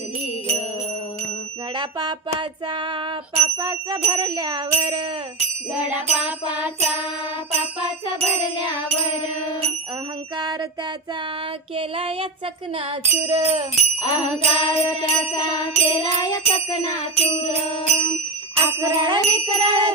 बसली ग घडा पापाचा पापाचा भरल्यावर. गडा पापाचा पापाचा भरल्यावर. अहंकार त्याचा केला या चकना चुर अहंकार त्याचा केला या चकना चूर अकराळ विकराळ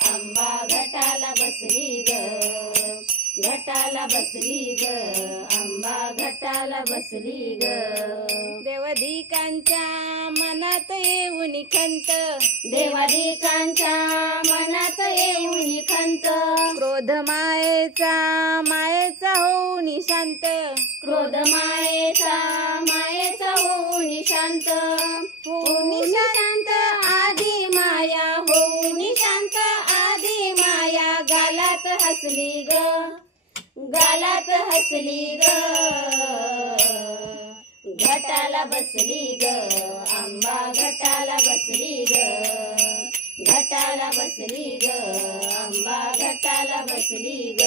घटाला बसली ग आंबा घटाला बसली ग. देवधिकांच्या मनात येऊन खंत. देवादिकांच्या मनात येऊन खंत. क्रोध मायेचा मायेचा होऊन शांत. क्रोध मायेचा मायेचा होऊन शांत. होऊन शांत. आधी माया. होऊन शांत आधी माया. गालात हसली ग. गालात हसली ग. घटाला बसली ग. आंबा घटाला बसली ग. घटाला बसली ग. आंबा घटाला बसली ग.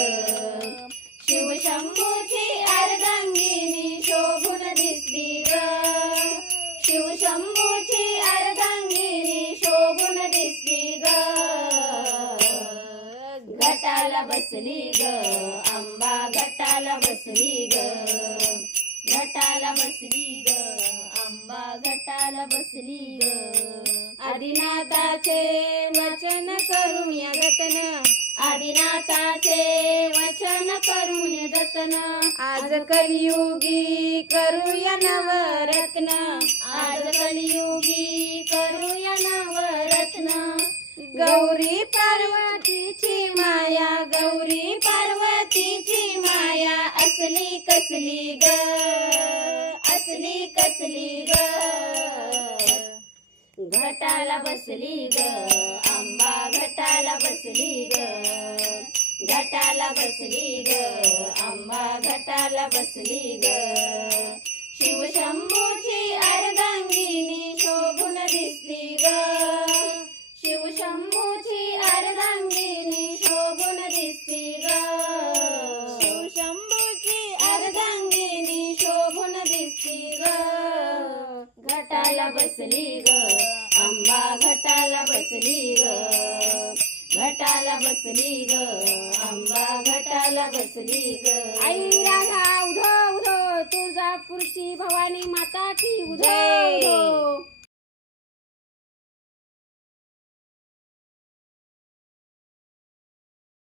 शिवशंभूची अर्धांगिनी शोभून दिसली ग. शिवशंभू घटाला बसली ग. आंबा घटाला बसली ग. घटाला बसली ग. आंबा घटाला बसली ग. आदिनाथाचे वचन करून या गतन आदिनाथाचे वचन करून दतन आज कलियुगी करूया नवरत्न. गौरी पार्वतीची माया असली कसली ग? असली कसली ग? घटाला बसली ग आंबा घटाला बसली ग. घटाला बसली ग आंबा घटाला बसली ग. शिवशंभूची अर्घ घटाला बसली ग. आंबा घटाला बसली ग. घटाला बसली ग. आंबा घटाला बसली ग. आई राधा उधो उधो तुळजापूरची भवानी माता की उधो उधो